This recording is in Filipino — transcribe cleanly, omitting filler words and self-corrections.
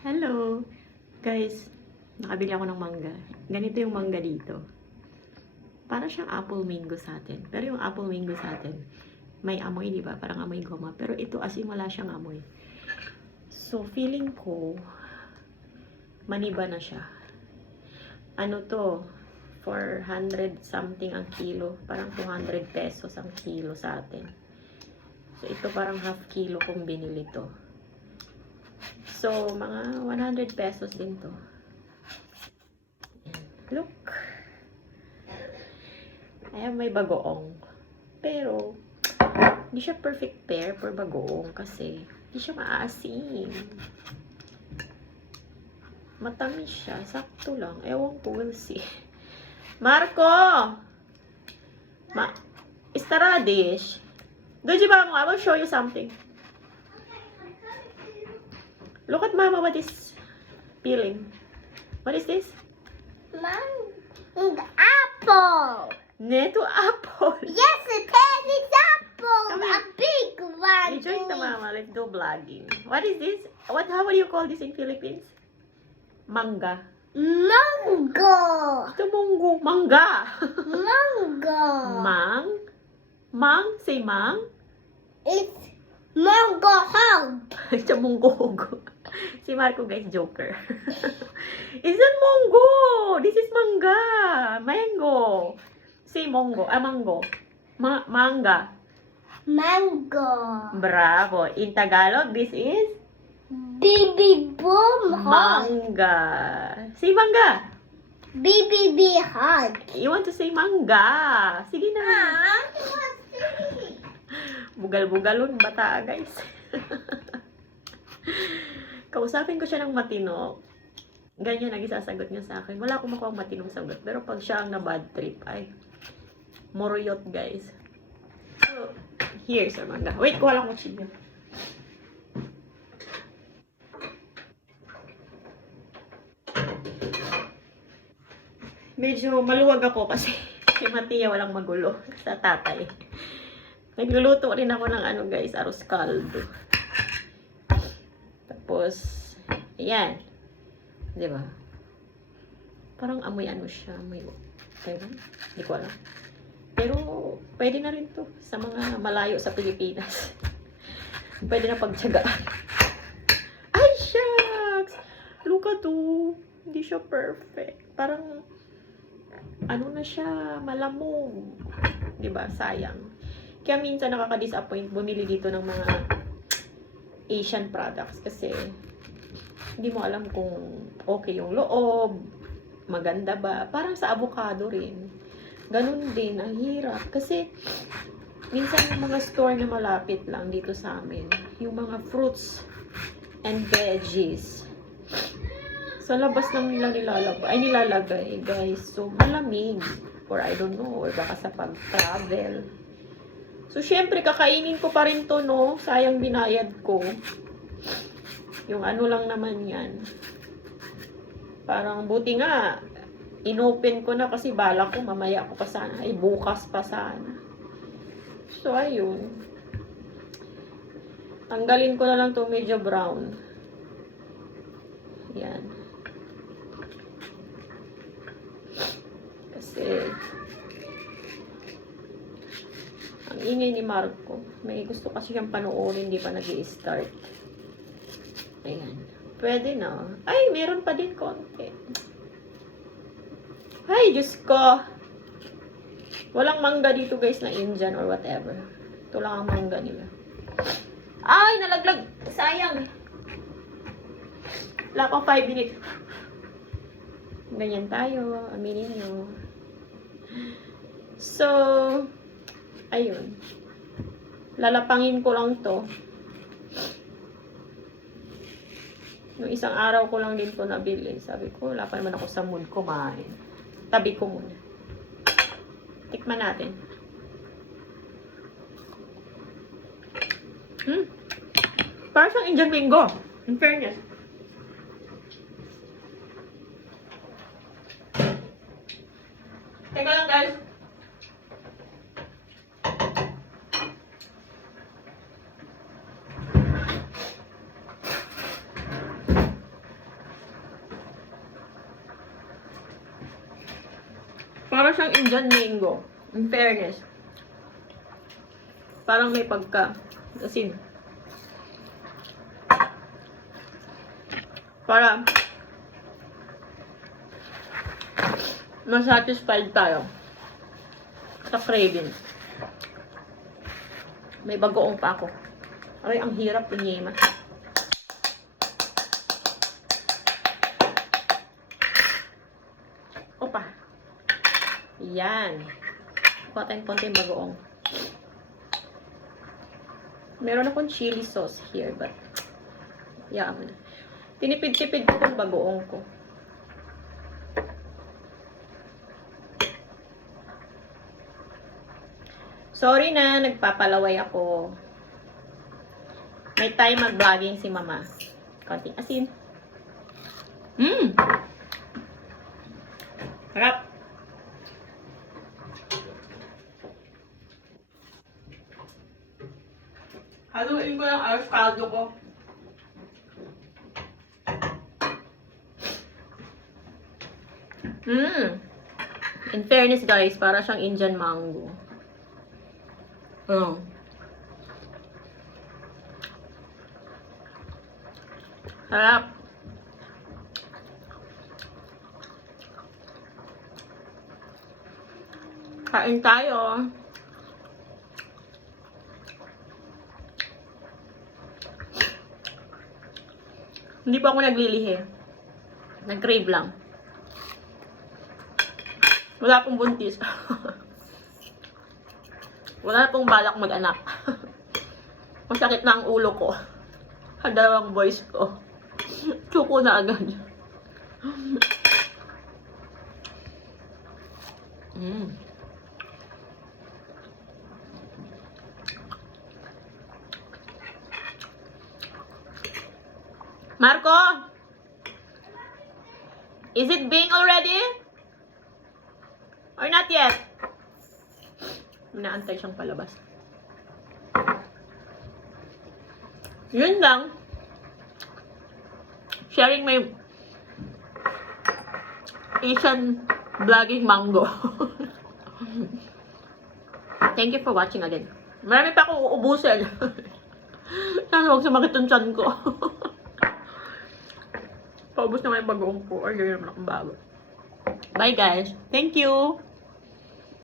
Hello! Guys, nakabili ako ng mangga. Ganito yung mangga dito. Para siyang apple mango sa atin. Pero yung apple mango sa atin, may amoy, di ba? Parang amoy goma. Pero ito as in wala siyang amoy. So, feeling ko, maniba na siya. Ano to? 400 something ang kilo. Parang 200 pesos ang kilo sa atin. So, ito parang half kilo kung binili to. So, mga 100 pesos din to. Look. Ayan, may bagoong. Pero, hindi siya perfect pair for bagoong kasi hindi siya maasim. Matamis siya. Sakto lang. Ewan ko, we'll see. Marco! Is the radish? Doji ba mo? I will show you something. Look at Mama, what is peeling? What is this? Apple. Neto apple. Yes, it is apple. Come A here. big one. You join the Mama. Let's do vlogging. What is this? How do you call this in Philippines? Manga. Mango. Ito munggo. Manga. Mango. Mang? Say mang? It's mango hog. Ito munggo. Si Marco guys, joker. Is that munggo? This is manga. Mango. Say mongo. Mango. Manga. Mango. Bravo. In Tagalog, this is Baby boom hog. manga. Say manga. Baby hog. You want to say manga. Sige na. Bugal-bugalon bata guys. Kausapin ko siya ng matino. Ganyan ang isasagot niya sa akin. Wala akong makuha matinong sagot. Pero pag siya ang na bad trip, ay moroyot guys. So, here's our manga. Wait, kuha lang ko chill. Medyo maluwag ako kasi si Matia walang magulo sa tatay. Nagluluto rin ako ng ano guys, arroz caldo. Tapos, ayan. Diba? Parang amoy ano siya. Amoy, ewan, hindi ko alam. Pero, pwede na rin to sa mga malayo sa Pilipinas. Pwede na pagtsagaan. Ay, shucks! Look at to. Hindi siya perfect. Parang, ano na siya, malamog. Diba? Sayang. Kaya minsan nakaka-disappoint bumili dito ng mga Asian products kasi hindi mo alam kung okay yung loob, maganda ba. Parang sa avocado rin. Ganun din, ang hirap. Kasi minsan yung mga store na malapit lang dito sa amin, yung mga fruits and veggies, sa labas lang nila nilalagay guys. So, malamig. Or I don't know, or baka sa pag-travel. So, syempre, kakainin ko pa rin to, no? Sayang binayad ko. Yung ano lang naman yan. Parang buti nga, inopen ko na kasi bala ko, mamaya ko pa sana. Ay, bukas pa sana. So, ayun. Tanggalin ko na lang to medyo brown. Yan. Kasi, ang ingay ni Marco. May gusto kasi siyang panoorin, hindi pa nag-i-start. Ayan. Pwede na. Ay, meron pa din konti. Ay, Diyos ko. Walang mangga dito guys na Indian or whatever. Ito lang ang mangga nila. Ay, nalaglag. Sayang. Wala pang 5 minutes. Ganyan tayo. Aminin nyo. So, ayun. Lalapangin ko lang to. Yung isang araw ko lang din to nabili. Sabi ko, wala pa naman ako sa mood kumain. Tabi ko muna. Tikman natin. Parang siyang Indian mango. In fairness. Teka lang guys. siyang Indian mango. In fairness. Parang may pagka asin. Para masatisfied tayo sa craving. May bagoong pa ako. Ay, ang hirap inyema. Opa. Yan. Kuha tayong konting bagoong. Meron akong chili sauce here, but yeah, tinipid-tipid ko yung bagoong ko. Sorry na, nagpapalaway ako. May time mag-vlogging si mama. Konting asin. Harap. Haluin ko yung avocado ko. In fairness guys, para siyang Indian mango. Harap. Kain tayo. Hindi pa ako naglilihi. Nag-crave lang. Wala pong buntis. Wala pong balak mag-anak. Masakit na ang ulo ko. Ang dalawang boys ko. Tsuko na agad. Marco? Is it being already? Or not yet? Inaantay siyang palabas. Yun lang. Sharing my Asian vlogging mango. Thank you for watching again. Marami pa akong uubusin. Sana huwag sumakit yung tiyan ko. Paubos naman yung bagoong ko. Or yun naman akong bago. Bye guys. Thank you.